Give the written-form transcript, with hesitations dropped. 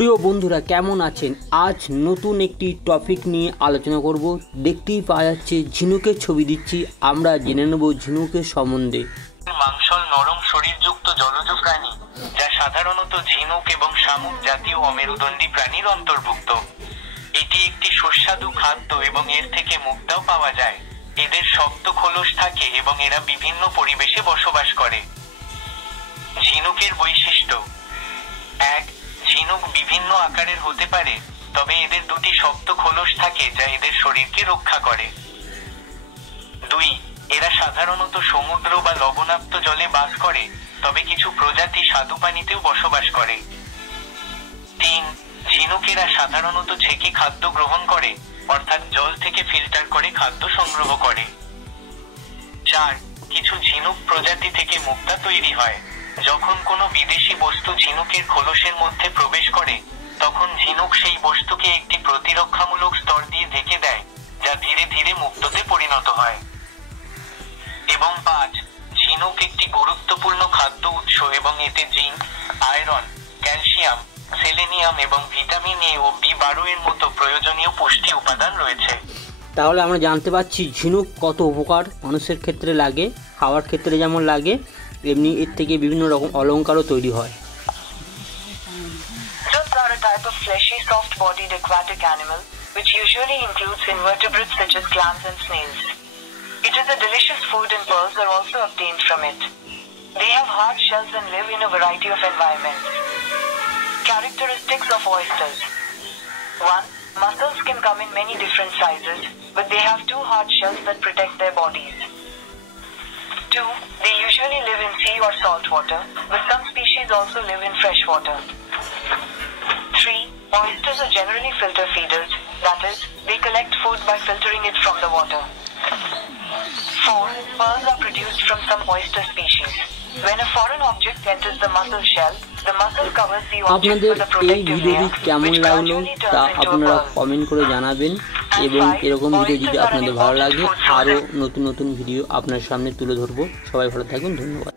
প্রিয় বন্ধুরা কেমন আছেন? আজ নতুন একটি টপিক নিয়ে আলোচনা করব। দেখতেই পাওয়া যাচ্ছে ঝিনুকের ছবি দিচ্ছি, আমরা জেনে নেব ঝিনুকের সম্বন্ধে। মাংসল নরম শরীরযুক্ত জলজ প্রাণী, যা সাধারণত ঝিনুক এবং শামুক জাতীয় অমেরুদণ্ডী প্রাণীর অন্তর্ভুক্ত। এটি একটি সুস্বাদু খাদ্য এবং এর থেকে মুক্তাও পাওয়া যায়। এদের শক্ত খোলস থাকে এবং এরা বিভিন্ন পরিবেশে বসবাস করে। ঝিনুকের বৈশিষ্ট্য: 1. ঝিনুক বিভিন্ন আকারের হতে পারে, তবে এদের দুটি শক্ত খোলস থাকে যা এদের শরীরকে রক্ষা করে। 2. এরা সাধারণত সমুদ্র বা লবণাক্ত জলে বাস করে, তবে কিছু প্রজাতি স্বাদু পানিতেও বসবাস করে। 3. ঝিনুকেরা সাধারণত ছেঁকে খাদ্য গ্রহণ করে, অর্থাৎ জল থেকে ফিল্টার করে খাদ্য সংগ্রহ করে। 4. কিছু ঝিনুক প্রজাতি থেকে মুক্তা তৈরি হয়। যখন কোনো বিদেশি বস্তু ঝিনুকের খোলসের মধ্যে প্রবেশ করে, তখন ঝিনুক সেই বস্তুকে একটি প্রতিরক্ষামূলক স্তর দিয়ে ঢেকে দেয়, যা ধীরে ধীরে মুক্তোতে পরিণত হয়। এবং 5. ঝিনুক একটি গুরুত্বপূর্ণ খাদ্য উৎস এবং এতে জিঙ্ক, আয়রন, ক্যালসিয়াম, সেলেনিয়াম এবং ভিটামিন এ ও বি12 এর মতো প্রয়োজনীয় পুষ্টি উপাদান রয়েছে। তাহলে আমরা জানতে পারছি ঝিনুক কত উপকার মানুষের ক্ষেত্রে লাগে, খাওয়ার ক্ষেত্রে যেমন লাগে, এমনি এর থেকে বিভিন্ন রকম অলংকারও তৈরি হয়। Shrimps are a type of fleshy, soft-bodied aquatic animal, which usually includes invertebrates such as clams and snails. It is a delicious food and pearls are also obtained from it. They have hard shells and live in a variety of environments. Characteristics of oysters: 1. Mussels can come in many different sizes, but they have two hard shells that protect their bodies. 2. They usually live in sea or salt water, but some species also live in fresh water. 3. Oysters are generally filter feeders, that is, they collect food by filtering it from the water. 4. Pearls are produced from some oyster species. When a foreign object enters the mussel shell, the mussel covers the object আপনাদের with a এই protective ভিডিওটি layer, কেমন which লাগলো gradually তা turns into a আপনারা pearl. Comment করে জানাবেন, এবং এরকম ভিডিও যদি আপনাদের ভালো লাগে আরও নতুন নতুন ভিডিও আপনার সামনে তুলে ধরবো। সবাই ভালো থাকুন, ধন্যবাদ।